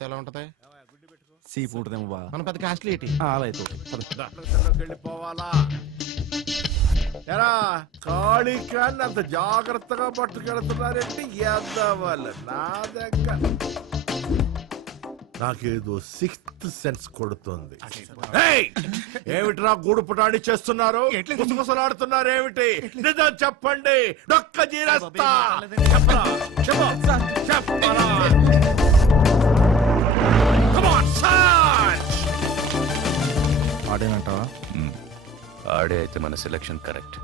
పెడితే ఎలా ఉంటది? సీ ఉంటదేమో బా. మన పెద్ద కాస్ట్లీ ఏంటి? అలా అయితే వెళ్ళిపోవాలా ఎరా కాళికాన్ని అంత జాగ్రత్తగా పట్టుకెళ్తున్నారంటే ఎద్దవాళ్ళు నా దగ్గర నాకేదో సిక్స్త్ సెన్స్ కొడుతుంది. ఏమిట్రా గూడు పుటాడి చేస్తున్నారు? గుసగుసలాడుతున్నారు ఏమిటి? నిజం చెప్పండి. డొక్క జీరస్తా. చెప్పరా? చెప్పరా? ఆడేనంటావా? ఆడే అయితే మన సెలక్షన్ కరెక్ట్.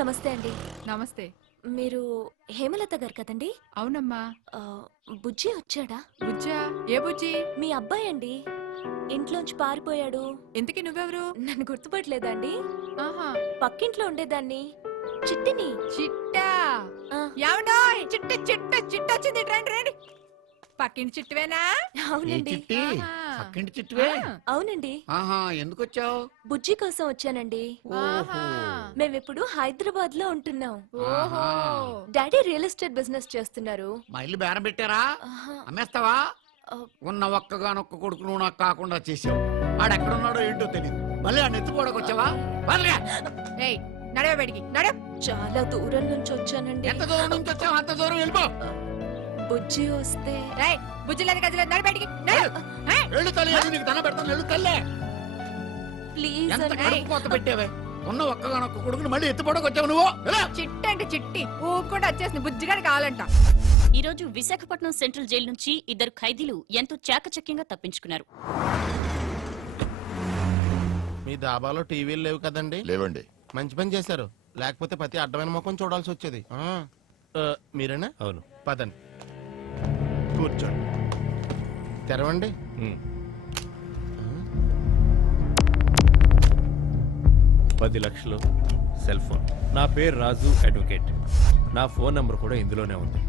నమస్తే అండి. నమస్తే. మీరు హేమలత గారు కదండి? అవునమ్మా. బుజ్జి వచ్చాడా? బుజ్జా? ఏ బుజ్జి? మీ అబ్బాయి అండి. ఇంట్లోంచి పారిపోయాడు. ఇంతకీ నువ్వెవరు? నన్ను గుర్తుపట్టలేదా అండి? ఆహా, పక్కింట్లో ఉండేదాన్ని, చిట్టిని. చిట్టా? ఆ. ఏమండో చిట్ట చిట్ట చిట్ట వచ్చింది. రండి రండి. పక్కింటి చిట్టువేనా? అవునండి. ఆహా. పక్కింటి చిట్టువే? అవునండి. ఆహా, ఎందుకు వచ్చావు? బుజ్జి కోసం వచ్చానండి. ఆహా. మేమిప్పుడు హైదరాబాద్ లో ఉంటున్నాం. ఓహో. డాడీ రియల్ ఎస్టేట్ బిజినెస్ చేస్తున్నారు. మా ఇల్లు బేరం పెట్టారా? ఆహా. అమ్మేస్తావా? ఆ. ఉన్న ఒక్కగానొక్క కొడుకు నువ్వు నాకు కాకుండా చేసావు. ఆడెక్కడున్నాడో ఏంటో తెలియదు. మళ్ళీ ఆ నెత్తుకోవడానికి వచ్చావా? ఏయ్, నడవ బయటికి నడవ. చాలా దూరం నుంచి వచ్చానండి. ఎంత దూరం నుంచి వచ్చావు అంత దూరం వెళ్ళిపో. బుజ్జి వస్తే. ఏయ్, బుజ్జి లేదు గజ్జి లేదు, నడవ బయటికి నడవ. వెళ్ళు తల్లి, నీకు దండ పెడతాను. వెళ్ళు తల్లే. ప్లీజ్ ఎంత అండి. కడుపు కోత పెట్టావే. ఉన్న ఒక్కగానొక్క కొడుకుని మళ్ళీ ఎత్తుపోవడానికి వచ్చావు నువ్వు. చిట్టి అంటే చిట్టి ఊపుకుంటూ వచ్చేసింది. బుజ్జిగాని కావాలంట. ఈ రోజు విశాఖపట్నం సెంట్రల్ జైలు నుంచి 2 ఖైదీలు ఎంతో చాకచక్యంగా తప్పించుకున్నారు. మీ దాబాలో టీవీలు లేవు కదండి? లేవండి. మంచి పని చేశారు, లేకపోతే ప్రతి అడ్డమైన ముఖం చూడాల్సి వచ్చేది. మీరేనా? అవును. పదండి, కూర్చోండి. తెరవండి. 10 లక్షలు, సెల్ ఫోన్. నా పేరు రాజు, అడ్వకేట్. నా ఫోన్ నంబర్ కూడా ఇందులోనే ఉంది.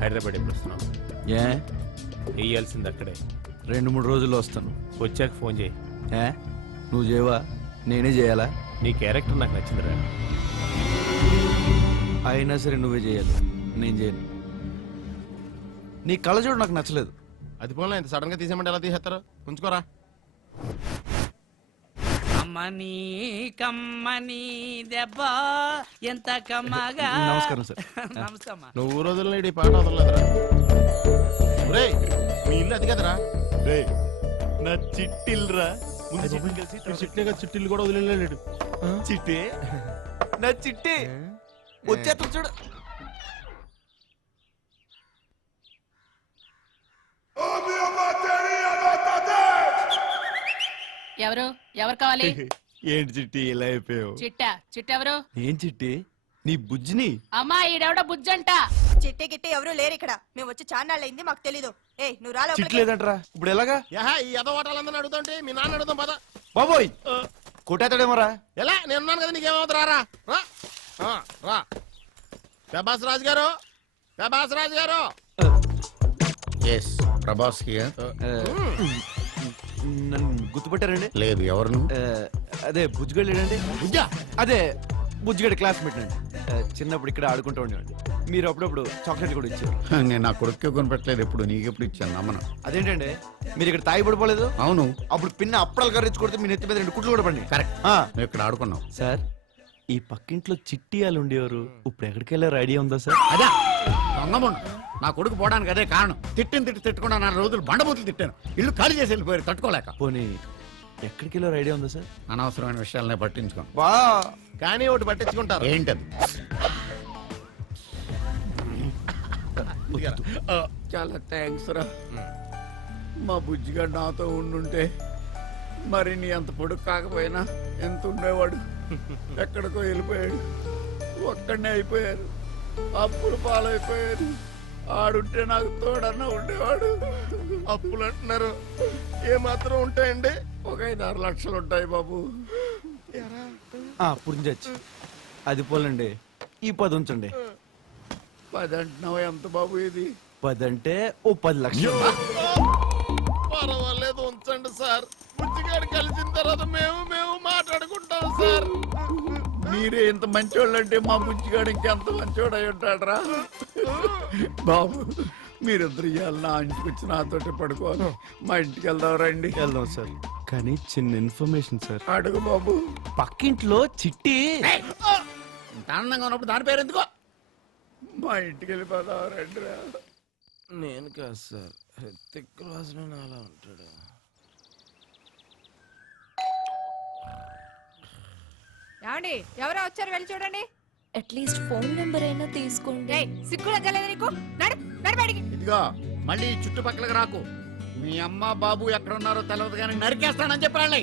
హైదరాబాద్ ఎప్పుడు వస్తున్నావు? ఏ వేయాల్సింది అక్కడే. 2-3 రోజుల్లో వస్తాను. వచ్చాక ఫోన్ చేయి. ఏ నువ్వు చేయవా? నేనే చేయాలా? నీ క్యారెక్టర్ నాకు నచ్చిందిరా. అయినా సరే నువ్వే చేయాలి, నేను చేయను. నీ కళ్ళజోడు నాకు నచ్చలేదు. అది పోలే, ఇంత సడన్ గా తీసేయమంటే ఎలా తీసేస్తారు? ఉంచుకోరా. కమ్మని కమ్మని దెబ్బ ఎంత కమ్మగా. నమస్కారం సార్. నమస్తే అమ్మా. నువ్వు రోజుల్లో ఈ పాట వదలలేదురా. ఒరేయ్, మీ ఇల్లు అది కదరా? నా చిట్టిల్రా. చిట్టిల్లు కూడా వదిలేడు. చిట్టి, నా చిట్టి వచ్చేస్తా చూడు. ఎవరు ఎవరు కావాలి? ఏంటి చిట్టి ఇలా అయిపోయావు? చిట్టెవరు? ఏం చిట్టి? నీ బుజ్జిని. అమ్మా, ఈడెవడ బుజ్జంట. చిట్టి గిట్టి ఎవరు లేరు ఇక్కడ. మేము వచ్చి చాన్నాళ్ళైంది, మాకు తెలీదు. ఏ నువ్వు రాలే. చిట్టి లేదంటరా? ఇప్పుడు ఎలాగా? ఈ ఎదవాటాలందరినీ అడుగుతుంటే మీ నాన్న అడుగుతాం పద. బాబోయ్, కొట్టేస్తాడేమోరా. ఎలా? నేనున్నాను కదా, నీకేమవుతా? రా రా. ప్రభాస్ రాజు గారు, ప్రభాస్ రాజు గారు. Yes, Prabhas here. నన్ను గుర్తుపట్టారండి? లేదు, ఎవరు? అదే బుజ్జిగడు లేడండి. బుజ్జా? అదే బుజ్జిగడ క్లాస్మేట్ అండి. చిన్నప్పుడు ఇక్కడ ఆడుకుంటూ ఉండేవాడి. మీరు అప్పుడప్పుడు చాక్లెట్ కూడా ఇచ్చారు. నేను నా కొడుకు కొనిపెట్టలేదు. ఎప్పుడు నీకెప్పుడు ఇచ్చాను నమ్మను. అదేంటండి, మీరు ఇక్కడ తాగి పడిపోలేదు? అవును. అప్పుడు పిన్న అప్పడాలు కర్రీ కొడితే మీ నెత్తి మీద 2 కుట్లు కూడా పడి. కరెక్ట్. నువ్వు ఇక్కడ ఆడుకున్నావు. సార్, ఈ పక్కింట్లో చిట్టి వాళ్ళు ఉండేవారు. ఇప్పుడు ఎక్కడికి వెళ్ళారు ఐడియా ఉందా సార్? అదా దొంగముండు. నా కొడుకు పోవడానికి అదే కారణం. తిట్టకుండా 4 రోజులు బండబూతులు తిట్టాను. ఇల్లు ఖాళీ చేసి వెళ్ళిపోయారు తట్టుకోలేక. పోనీ ఎక్కడికి వెళ్ళారు ఐడియా ఉందా సార్? అనవసరమైన విషయాలనే పట్టించుకో. బా కానీ ఒకటి పట్టించుకుంటారు. ఏంటది? చాలా థ్యాంక్స్ రా. మా బుజ్జిగా నాతో ఉండుంటే మరి నీ అంత పొడుగు కాకపోయినా ఎంత ఉండేవాడు. ఎక్కడికో వెళ్ళిపోయాడు. ఒక్కడనే అయిపోయారు. అప్పులు పాలైపోయారు. ఆడుంటే నాకు తోడన్నా ఉండేవాడు. అప్పులు అంటున్నారు, ఏమాత్రం ఉంటాయండి? ఒక 5-6 లక్షలు ఉంటాయి బాబు. పురించచ్చు. అది పోలండి, ఈ 10 ఉంచండి. 10 అంటున్నావు? ఎంత బాబు ఇది? 10 అంటే ఓ 10 లక్షలు. పర్వాలేదు, ఉంచండి సార్. బుజ్జిగాడు కలిసిన తర్వాత మేము మాట్లాడుకుంటాం సార్. మీరే ఇంత మంచోళ్ళు అంటే మా బుజ్జిగాడు ఇంకెంత మంచోడు అయి ఉంటాడరా బాబు. మీరిద్దరు ఇవాళ నా ఇంటికి వచ్చి నాతోటి పడుకోవాలి. మా ఇంటికి వెళ్దాం రండి. వెళ్దాం సార్, కానీ చిన్న ఇన్ఫర్మేషన్ సార్. అడుగు బాబు. పక్కింట్లో చిట్టి. ఇంత ఆనందంగా ఉన్నప్పుడు దాని పేరు ఎందుకో. మా ఇంటికి వెళ్ళిపోదాం రండి రా. నేను కాదు సార్, హృతిక్ రోషన్ అలా ఉంటాడు. ఏమండి ఎవరో వచ్చారు వెళ్ళి చూడండి. అట్లీస్ట్ ఫోన్ నెంబర్ అయినా తీసుకోండి. ఏయ్ సిగ్గులు వచ్చలేదు నీకు. నడు నడు బయటికి. ఇదిగో మళ్ళీ ఈ చుట్టుపక్కలకు రాకు. మీ అమ్మ బాబు ఎక్కడున్నారో తెలియదు కానీ నరికేస్తానని చెప్పాలి.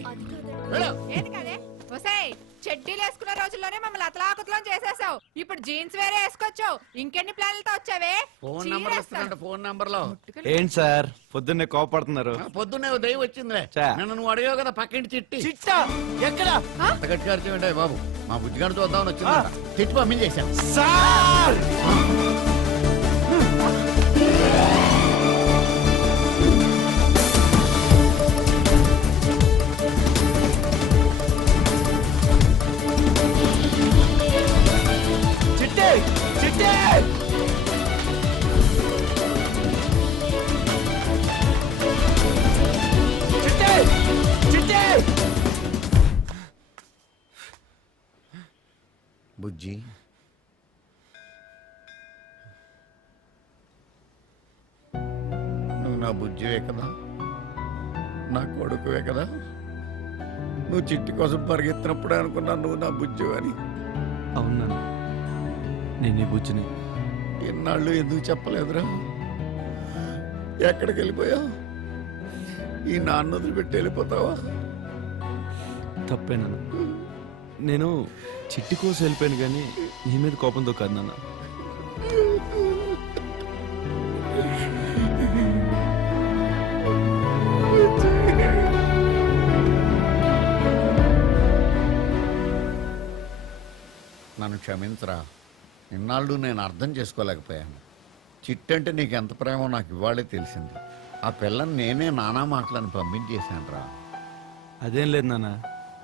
ఏంటి కదే ఒసేయ్, చెడ్డీలు వేసుకున్న రోజుల్లోనే మమ్మల్ని అతలాకుతలం చేసేసావు. ఇప్పుడు జీన్స్ వేరే వేసుకోవచ్చు. ఇంకెన్ని ప్లాన్లతో వచ్చావే? ఫోన్ నంబర్ ఇస్తానంట. ఫోన్ నంబర్ లో ఏంటి సార్ పొద్దున్నే కోపడుతున్నారు? పొద్దున్నే ఓ దయ్యం వచ్చిందిలే. చా. నన్ను నువ్వు అడిగావు కదా పక్కింటి చిట్టి. చిట్టా ఎక్కడ అంత గట్టిగా అరిచేయండి బాబు. మా బుజ్జిగాడు చూద్దామని వచ్చిందంట. తిట్టి పంపించేశాను. సార్? చిట్టి చిట్టి చిట్టి చిట్టి. బుజ్జి నువ్వు నా బుజ్జివే కదా, నా కొడుకువే కదా. నువ్వు చిట్టి కోసం పరిగెత్తినప్పుడే అనుకున్నా నువ్వు నా బుజ్జివి అని. అవునా, నేను ఈ బుజ్జిని. ఎన్నాళ్ళు ఎందుకు చెప్పలేదురా? ఎక్కడికి వెళ్ళిపోయావు? ఈ నాన్న వదిలిపెట్టి వెళ్ళిపోతావా? తప్పేనా? నేను చిట్టి కోసం వెళ్ళిపోయాను కానీ నీ మీద కోపంతో కాదు నాన్న. నన్ను క్షమించరా. ఇన్నాళ్ళు నేను అర్థం చేసుకోలేకపోయాను. చిట్టంటే నీకు ఎంత ప్రేమో నాకు ఇవాళే తెలిసింది. ఆ పిల్లని నేనే నానా మాటలను పంపించేశాను రా. అదేం లేదు నాన్న,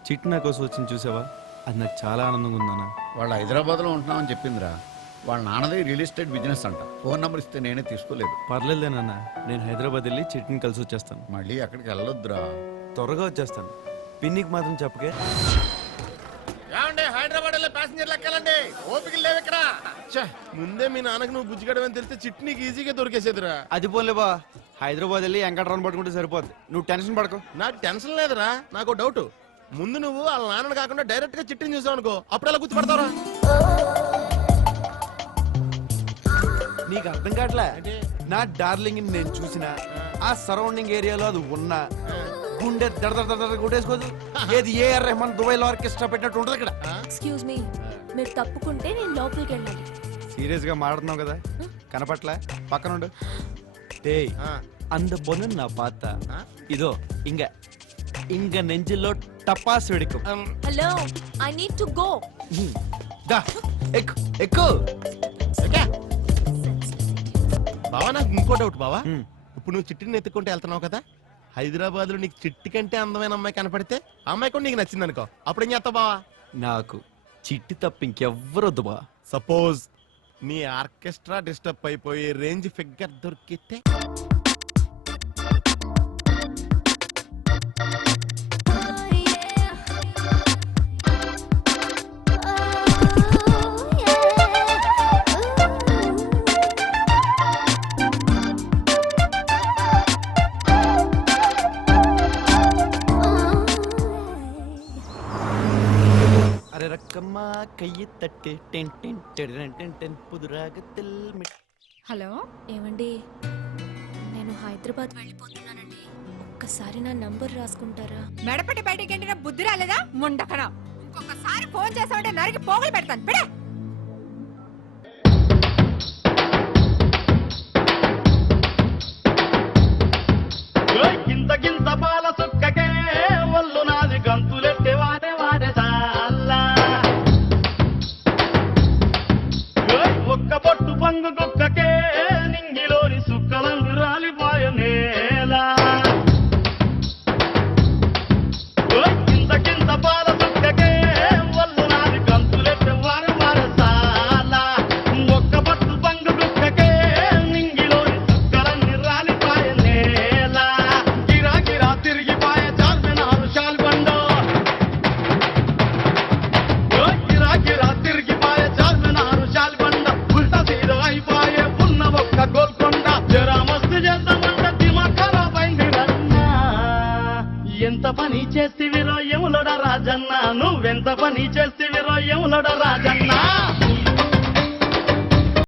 చిట్టి నా కోసం వచ్చింది చూసావా, అది నాకు చాలా ఆనందంగా ఉంది నాన్న. వాళ్ళు హైదరాబాద్లో ఉంటున్నామని చెప్పిందిరా. వాళ్ళ నాన్నది రియల్ ఎస్టేట్ బిజినెస్ అంట. ఫోన్ నెంబర్ ఇస్తే నేనే తీసుకోలేదు. పర్లేదులే నాన్న, నేను హైదరాబాద్ వెళ్ళి చిట్టిని కలిసి వచ్చేస్తాను. మళ్ళీ అక్కడికి వెళ్ళొద్దురా. త్వరగా వచ్చేస్తాను. పిన్నికి మాత్రం చెప్పకే. ఏమండి హైదరాబాద్ వెళ్ళే ప్యాసింజర్లు ఎక్కాలండి. ఓపిక లేవు ఇక్కడ. ముందే మీ నాన్నకు నువ్వు బుజ్జిగడమని తెలిస్తే చిట్ నీకు ఈజీగా దొరికేసేదిరా. అది పోలే బా, హైదరాబాద్ వెళ్ళి వెంకటరావు పట్టుకుంటే సరిపోద్ది. నువ్వు టెన్షన్ పడకు. నాకు టెన్షన్ లేదురా. నాకు డౌట్. ముందు నువ్వు వాళ్ళ నాన్నని కాకుండా డైరెక్ట్ గా చిట్టిని చూసావు అనుకో, అప్పుడు ఎలా గుర్తుపడతావురా? నీకు అర్థం కావట్లే. నా డార్లింగ్ నేను చూసిన ఆ సరౌండింగ్ ఏరియాలో అది ఉన్నా గుండె దడ కొట్టేసుకోదు. ఏది ఏఆర్ రెహమాన్ దుబాయ్ లో ఆర్కెస్ట్రా పెట్టినట్టు ఉంటుంది ఇక్కడ. ఎక్స్క్యూజ్ మీ, మీరు తప్పుకుంటే నేను లోపలికి వెళ్ళాలి. సీరియస్ గా మాట్లాడుతున్నావు కదా, కనపట్లే. పక్కనుండు. டேய் அந்த பொண்ணு நான் பார்த்தா இதோ இங்க இங்க நெஞ்சிலோ டப்பாஸ் வெடிக்கும். Hello, I need to go. దా ఎక్కు ఎక్కు. బావా నాకు ఇంకో డౌట్ బావా. ఇప్పుడు నువ్వు చిట్టిని ఎత్తుకుంటే వెళ్తున్నావు కదా, హైదరాబాద్ లో నీకు చిట్టి కంటే అందమైన అమ్మాయి కనపడితే ఆ అమ్మాయి కూడా నీకు నచ్చింది అనుకో, అప్పుడు ఏం చేస్తావు బావా? నాకు చిట్టి తప్ప ఇంకెవ్వరొద్దు బా. సపోజ్ నీ ఆర్కెస్ట్రా డిస్టర్బ్ అయిపోయి రేంజ్ ఫిగర్ దొరికితే? అరే రక్కమ్మ కయ్యి తట్టి ten ten ten ten ten పుదురాగతిల్. హలో ఏమండి, నేను హైదరాబాద్ వెళ్ళిపోతున్నానండి. ఒక్కసారి నా నంబర్ రాసుకుంటారా? మెడపట్టి బయటికి ఎండిన బుద్ధి రాలేదా ముండకనా? ఇంకొకసారి ఫోన్ చేసామంటే నరికి పోగులు పెడతాను. బిడే. గింత గింత పాల సుక్కకే ఒళ్ళు నాది గంతులెట్టే వాడే వాడే చాలా. ఒక్క బొట్టు పంగు కుక్కకే నింగిలోని సుక్కలందు రాలిపోయే నేల. గింత గింత పాల సుక్కకే ఒళ్ళు నాది గంతులు నువ్వెంత పని చేస్తివి రొయ్యములడ రాజన్న నువ్వెంత పని చేస్తివి రొయ్యములడ రాజన్న